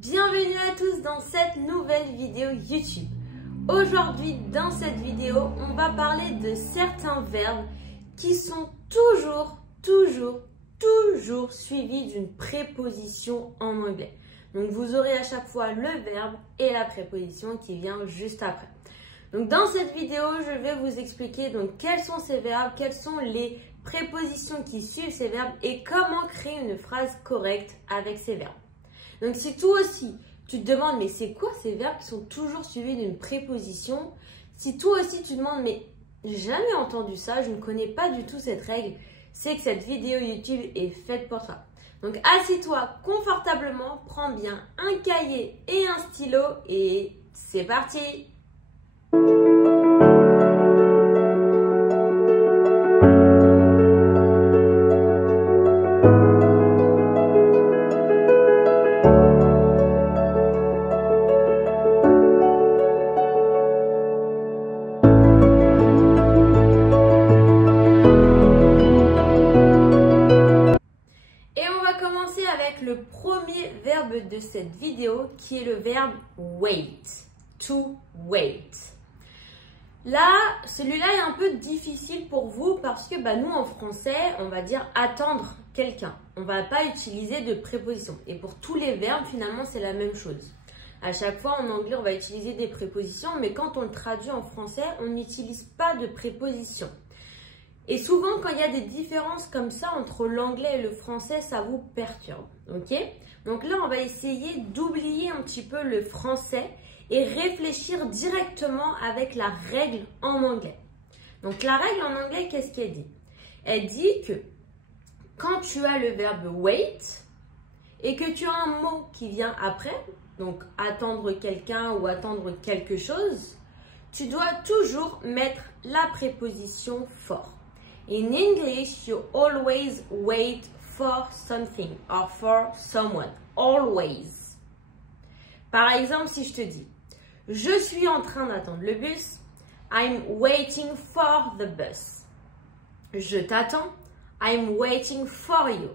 Bienvenue à tous dans cette nouvelle vidéo YouTube. Aujourd'hui, dans cette vidéo, on va parler de certains verbes qui sont toujours suivis d'une préposition en anglais. Donc, vous aurez à chaque fois le verbe et la préposition qui vient juste après. Donc, dans cette vidéo, je vais vous expliquer donc quels sont ces verbes, quelles sont les prépositions qui suivent ces verbes et comment créer une phrase correcte avec ces verbes. Donc, si toi aussi, tu te demandes, mais c'est quoi ces verbes qui sont toujours suivis d'une préposition? Si toi aussi, tu te demandes, mais j'ai jamais entendu ça, je ne connais pas du tout cette règle, c'est que cette vidéo YouTube est faite pour toi. Donc, assis-toi confortablement, prends bien un cahier et un stylo et c'est parti! Le premier verbe de cette vidéo qui est le verbe wait, to wait. Là, celui-là est un peu difficile pour vous parce que nous en français, on va dire attendre quelqu'un. On ne va pas utiliser de préposition. Et pour tous les verbes, finalement, c'est la même chose. À chaque fois, en anglais, on va utiliser des prépositions, mais quand on le traduit en français, on n'utilise pas de préposition. Et souvent, quand il y a des différences comme ça entre l'anglais et le français, ça vous perturbe, ok? Donc là, on va essayer d'oublier un petit peu le français et réfléchir directement avec la règle en anglais. Donc la règle en anglais, qu'est-ce qu'elle dit? Elle dit que quand tu as le verbe wait et que tu as un mot qui vient après, donc attendre quelqu'un ou attendre quelque chose, tu dois toujours mettre la préposition for. In English, you always wait for something or for someone. Always. Par exemple, si je te dis, je suis en train d'attendre le bus. I'm waiting for the bus. Je t'attends. I'm waiting for you.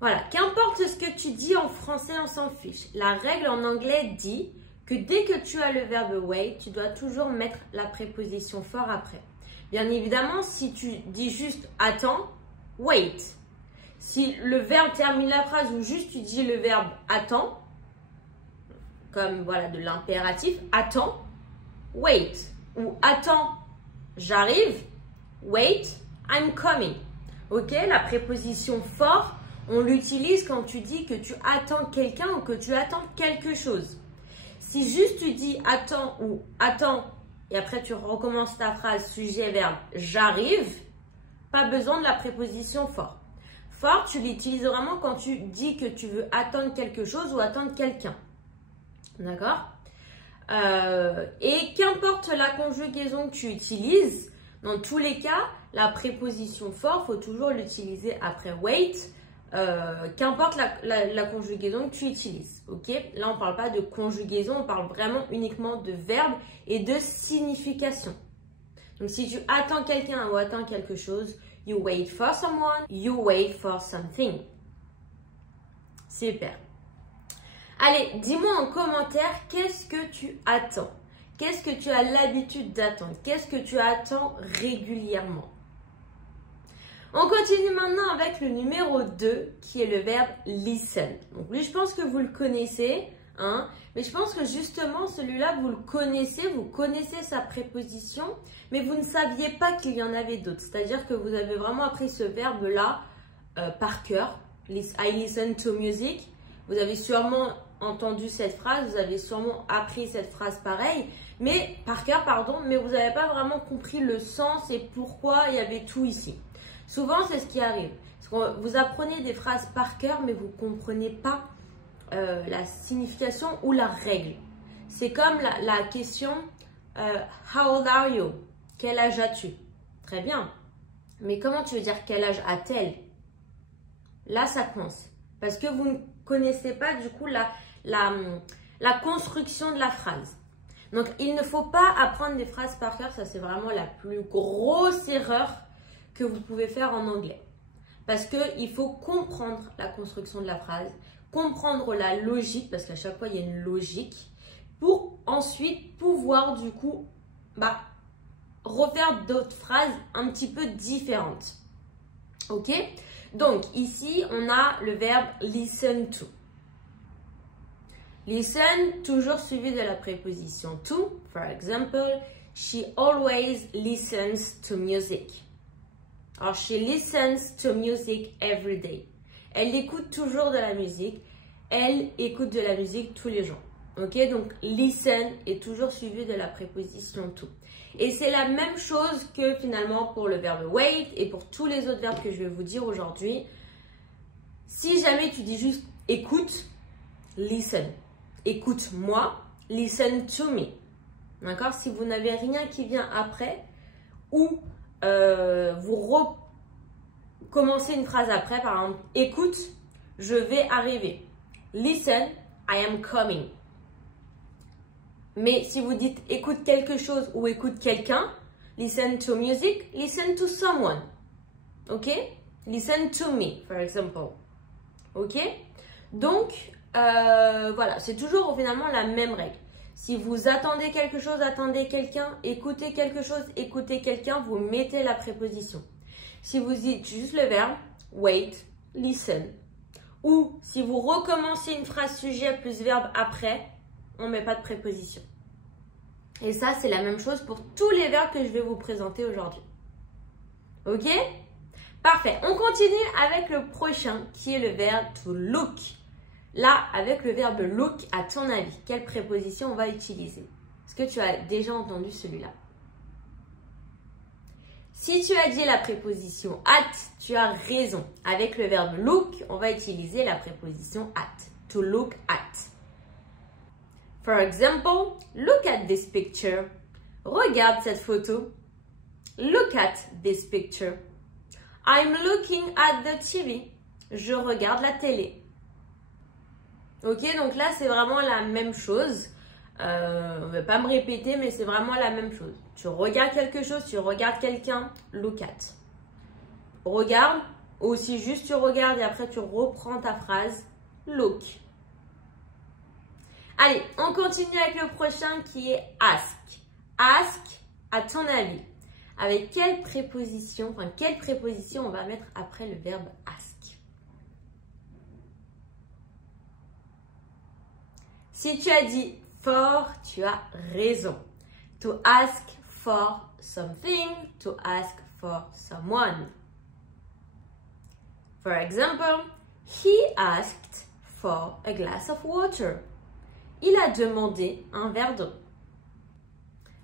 Voilà, qu'importe ce que tu dis en français, on s'en fiche. La règle en anglais dit que dès que tu as le verbe wait, tu dois toujours mettre la préposition for après. Bien évidemment, si tu dis juste « attends », « wait ». Si le verbe termine la phrase ou juste tu dis le verbe « attends », comme voilà de l'impératif, « attends », « wait ». Ou « attends, j'arrive », « wait, I'm coming ». Ok, la préposition « for », on l'utilise quand tu dis que tu attends quelqu'un ou que tu attends quelque chose. Si juste tu dis « attends » ou « attends », et après, tu recommences ta phrase sujet-verbe « j'arrive », pas besoin de la préposition « for ». For, tu l'utilises vraiment quand tu dis que tu veux attendre quelque chose ou attendre quelqu'un. D'accord? Et qu'importe la conjugaison que tu utilises, dans tous les cas, la préposition « for », il faut toujours l'utiliser après « wait ». Qu'importe la conjugaison que tu utilises, ok? Là, on ne parle pas de conjugaison, on parle vraiment uniquement de verbe et de signification. Donc, si tu attends quelqu'un ou attends quelque chose, you wait for someone, you wait for something. Super. Allez, dis-moi en commentaire, qu'est-ce que tu attends? Qu'est-ce que tu as l'habitude d'attendre? Qu'est-ce que tu attends régulièrement? On continue maintenant avec le numéro 2 qui est le verbe listen. Donc lui, je pense que vous le connaissez, hein, mais je pense que justement celui-là, vous connaissez sa préposition, mais vous ne saviez pas qu'il y en avait d'autres. C'est-à-dire que vous avez vraiment appris ce verbe-là par cœur. I listen to music. Vous avez sûrement entendu cette phrase, vous avez sûrement appris cette phrase pareille, mais par cœur, pardon, mais vous n'avez pas vraiment compris le sens et pourquoi il y avait tout ici. Souvent, c'est ce qui arrive. Vous apprenez des phrases par cœur, mais vous ne comprenez pas la signification ou la règle. C'est comme la question How old are you? Quel âge as-tu? Très bien. Mais comment tu veux dire quel âge a-t-elle? Là, ça commence. Parce que vous ne connaissez pas du coup la construction de la phrase. Donc, il ne faut pas apprendre des phrases par cœur. Ça, c'est vraiment la plus grosse erreur que vous pouvez faire en anglais. Parce qu'il faut comprendre la construction de la phrase, comprendre la logique, parce qu'à chaque fois, il y a une logique, pour ensuite pouvoir du coup refaire d'autres phrases un petit peu différentes. Ok? Donc, ici, on a le verbe listen to. Listen, toujours suivi de la préposition to. For example, she always listens to music. Alors, she listens to music every day. Elle écoute toujours de la musique. Elle écoute de la musique tous les jours. Ok, donc listen est toujours suivi de la préposition to. Et c'est la même chose que finalement pour le verbe wait et pour tous les autres verbes que je vais vous dire aujourd'hui. Si jamais tu dis juste écoute, listen. Écoute-moi, listen to me. D'accord? Si vous n'avez rien qui vient après ou vous recommencez une phrase après, par exemple, écoute, je vais arriver. Listen, I am coming. Mais si vous dites écoute quelque chose ou écoute quelqu'un, listen to music, listen to someone. Ok? Listen to me, for example. Ok? Donc, voilà, c'est toujours finalement la même règle. Si vous attendez quelque chose, attendez quelqu'un. Écoutez quelque chose, écoutez quelqu'un, vous mettez la préposition. Si vous dites juste le verbe, wait, listen. Ou si vous recommencez une phrase sujet plus verbe après, on ne met pas de préposition. Et ça, c'est la même chose pour tous les verbes que je vais vous présenter aujourd'hui. Ok? Parfait. On continue avec le prochain qui est le verbe to look. Là, avec le verbe look, à ton avis, quelle préposition on va utiliser? Est-ce que tu as déjà entendu celui-là? Si tu as dit la préposition at, tu as raison. Avec le verbe look, on va utiliser la préposition at. To look at. For example, look at this picture. Regarde cette photo. Look at this picture. I'm looking at the TV. Je regarde la télé. Ok, donc là, c'est vraiment la même chose. On ne va pas me répéter, mais c'est vraiment la même chose. Tu regardes quelque chose, tu regardes quelqu'un, look at. Regarde, ou si juste tu regardes et après tu reprends ta phrase, look. Allez, on continue avec le prochain qui est ask. Ask, à ton avis, avec quelle préposition on va mettre après le verbe ask? Si tu as dit for, tu as raison. To ask for something, to ask for someone. For example, he asked for a glass of water. Il a demandé un verre d'eau.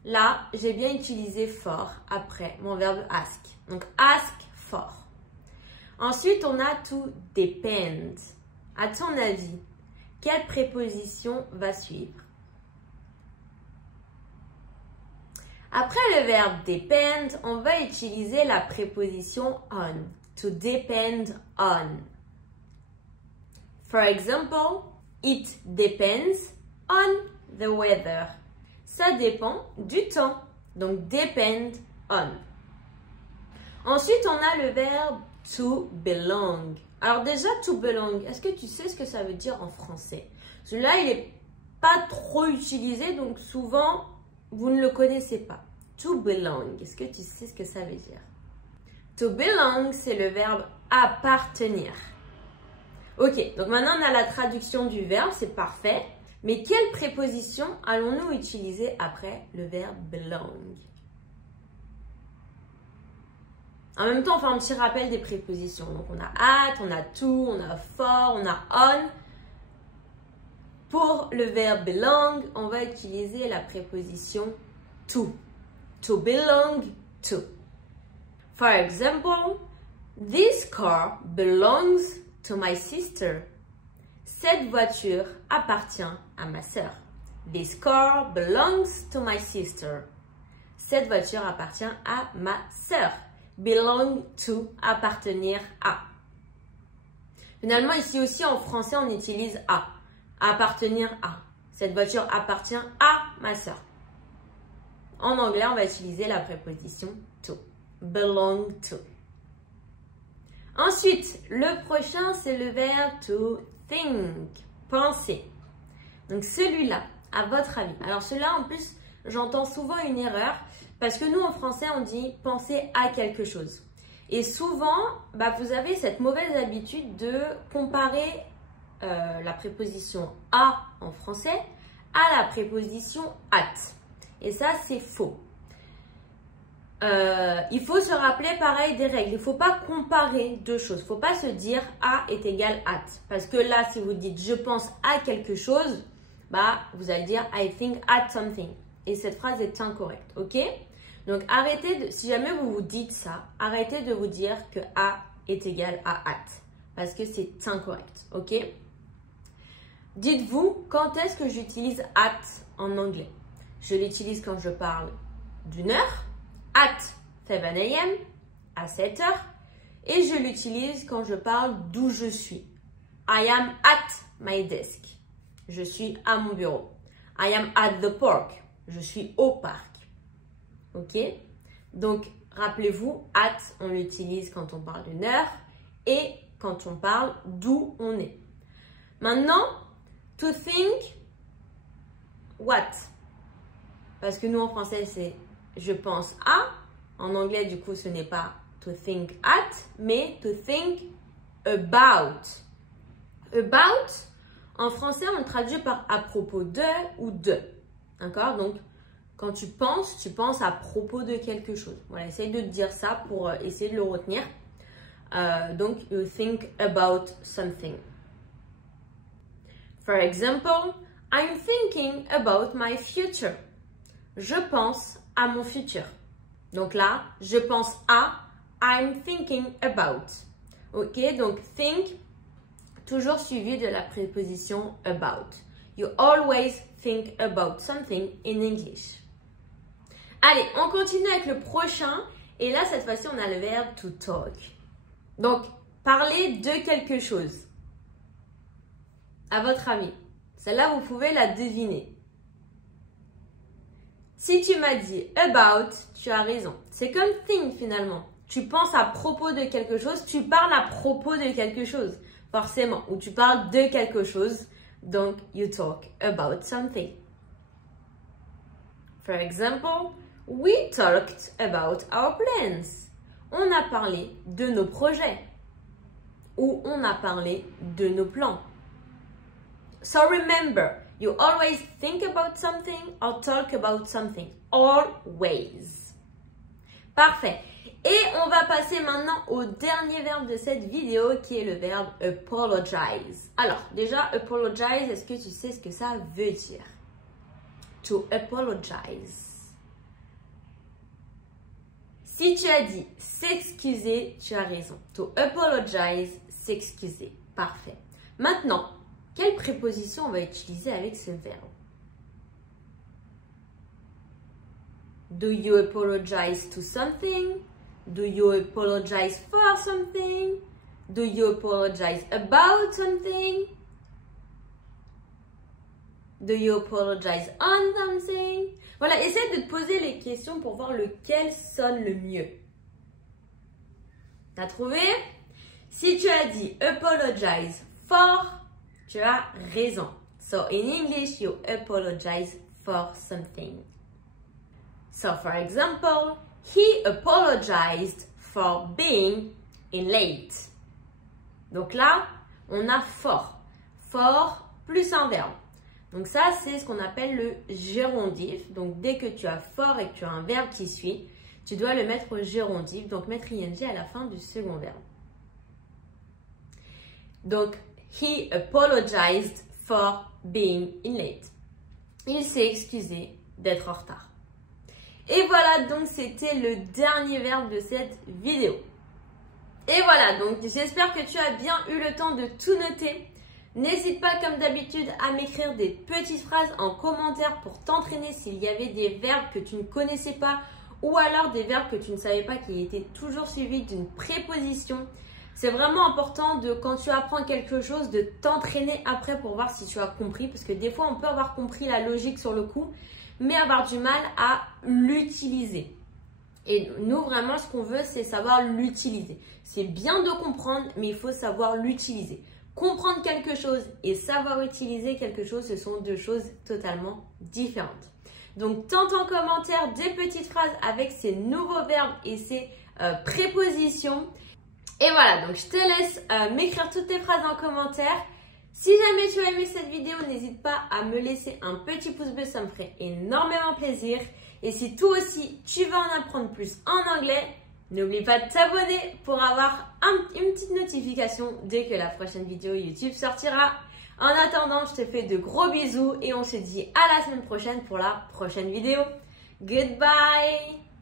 Là, j'ai bien utilisé for après mon verbe ask. Donc, ask for. Ensuite, on a to depend. À ton avis, quelle préposition va suivre? Après le verbe depend, on va utiliser la préposition on. To depend on. For example, it depends on the weather. Ça dépend du temps. Donc, depend on. Ensuite, on a le verbe to belong. Alors déjà, to belong, est-ce que tu sais ce que ça veut dire en français? Celui-là, il n'est pas trop utilisé, donc souvent, vous ne le connaissez pas. To belong, est-ce que tu sais ce que ça veut dire? To belong, c'est le verbe appartenir. Ok, donc maintenant, on a la traduction du verbe, c'est parfait. Mais quelle préposition allons-nous utiliser après le verbe belong? En même temps, on fait un petit rappel des prépositions. Donc, on a at, on a to, on a for, on a on. Pour le verbe belong, on va utiliser la préposition to. To belong to. For example, this car belongs to my sister. Cette voiture appartient à ma sœur. This car belongs to my sister. Cette voiture appartient à ma sœur. Belong to, appartenir à. Finalement, ici aussi, en français, on utilise à. Appartenir à. Cette voiture appartient à ma sœur. En anglais, on va utiliser la préposition to. Belong to. Ensuite, le prochain, c'est le verbe to think, penser. Donc celui-là, à votre avis. Alors celui-là, en plus, j'entends souvent une erreur parce que nous, en français, on dit penser à quelque chose. Et souvent, vous avez cette mauvaise habitude de comparer la préposition à en français à la préposition at. Et ça, c'est faux. Il faut se rappeler pareil des règles. Il ne faut pas comparer deux choses. Il ne faut pas se dire A est égal at. Parce que là, si vous dites je pense à quelque chose, vous allez dire I think at something. Et cette phrase est incorrecte. Ok? Donc arrêtez de, si jamais vous vous dites ça, arrêtez de vous dire que A est égal à at. Parce que c'est incorrect. Ok? Dites-vous quand est-ce que j'utilise at en anglais. Je l'utilise quand je parle d'une heure. At 7 a.m. à 7 heures. Et je l'utilise quand je parle d'où je suis. I am at my desk. Je suis à mon bureau. I am at the park. Je suis au parc. Ok? Donc, rappelez-vous, at, on l'utilise quand on parle d'une heure et quand on parle d'où on est. Maintenant, to think what? Parce que nous, en français, c'est je pense à. En anglais, du coup, ce n'est pas to think at, mais to think about. About, en français, on le traduit par à propos de ou de. D'accord? Donc, quand tu penses à propos de quelque chose. Voilà, essaye de te dire ça pour essayer de le retenir. Donc, you think about something. For example, I'm thinking about my future. Je pense à mon futur. Donc là, je pense à, I'm thinking about. Ok, donc think, toujours suivi de la préposition about. You always think about something in English. Allez, on continue avec le prochain. Et là, cette fois-ci, on a le verbe to talk. Donc, parler de quelque chose. À votre avis, celle-là, vous pouvez la deviner. Si tu m'as dit about, tu as raison. C'est comme think finalement. Tu penses à propos de quelque chose, tu parles à propos de quelque chose, forcément. Ou tu parles de quelque chose, donc you talk about something. For example, we talked about our plans. On a parlé de nos projets. Ou on a parlé de nos plans. So remember, you always think about something or talk about something. Always. Parfait. Et on va passer maintenant au dernier verbe de cette vidéo qui est le verbe apologize. Alors, déjà, apologize, est-ce que tu sais ce que ça veut dire? To apologize. Si tu as dit s'excuser, tu as raison. To apologize, s'excuser. Parfait. Maintenant, quelle préposition on va utiliser avec ce verbe? Do you apologize to something? Do you apologize for something? Do you apologize about something? Do you apologize on something? Voilà, essaie de te poser les questions pour voir lequel sonne le mieux. T'as trouvé? Si tu as dit apologize for, tu as raison. So in English, you apologize for something. So for example, he apologized for being late. Donc là, on a for. For plus un verbe. Donc ça, c'est ce qu'on appelle le gérondif. Donc dès que tu as for et que tu as un verbe qui suit, tu dois le mettre au gérondif. Donc mettre ing à la fin du second verbe. Donc, he apologized for being late. Il s'est excusé d'être en retard. Et voilà, donc c'était le dernier verbe de cette vidéo. Et voilà, donc j'espère que tu as bien eu le temps de tout noter. N'hésite pas comme d'habitude à m'écrire des petites phrases en commentaire pour t'entraîner s'il y avait des verbes que tu ne connaissais pas ou alors des verbes que tu ne savais pas qui étaient toujours suivis d'une préposition. C'est vraiment important de, quand tu apprends quelque chose, de t'entraîner après pour voir si tu as compris. Parce que des fois, on peut avoir compris la logique sur le coup, mais avoir du mal à l'utiliser. Et nous, vraiment, ce qu'on veut, c'est savoir l'utiliser. C'est bien de comprendre, mais il faut savoir l'utiliser. Comprendre quelque chose et savoir utiliser quelque chose, ce sont deux choses totalement différentes. Donc, tente en commentaire des petites phrases avec ces nouveaux verbes et ces prépositions. Et voilà, donc je te laisse m'écrire toutes tes phrases en commentaire. Si jamais tu as aimé cette vidéo, n'hésite pas à me laisser un petit pouce bleu, ça me ferait énormément plaisir. Et si toi aussi, tu veux en apprendre plus en anglais, n'oublie pas de t'abonner pour avoir une petite notification dès que la prochaine vidéo YouTube sortira. En attendant, je te fais de gros bisous et on se dit à la semaine prochaine pour la prochaine vidéo. Goodbye!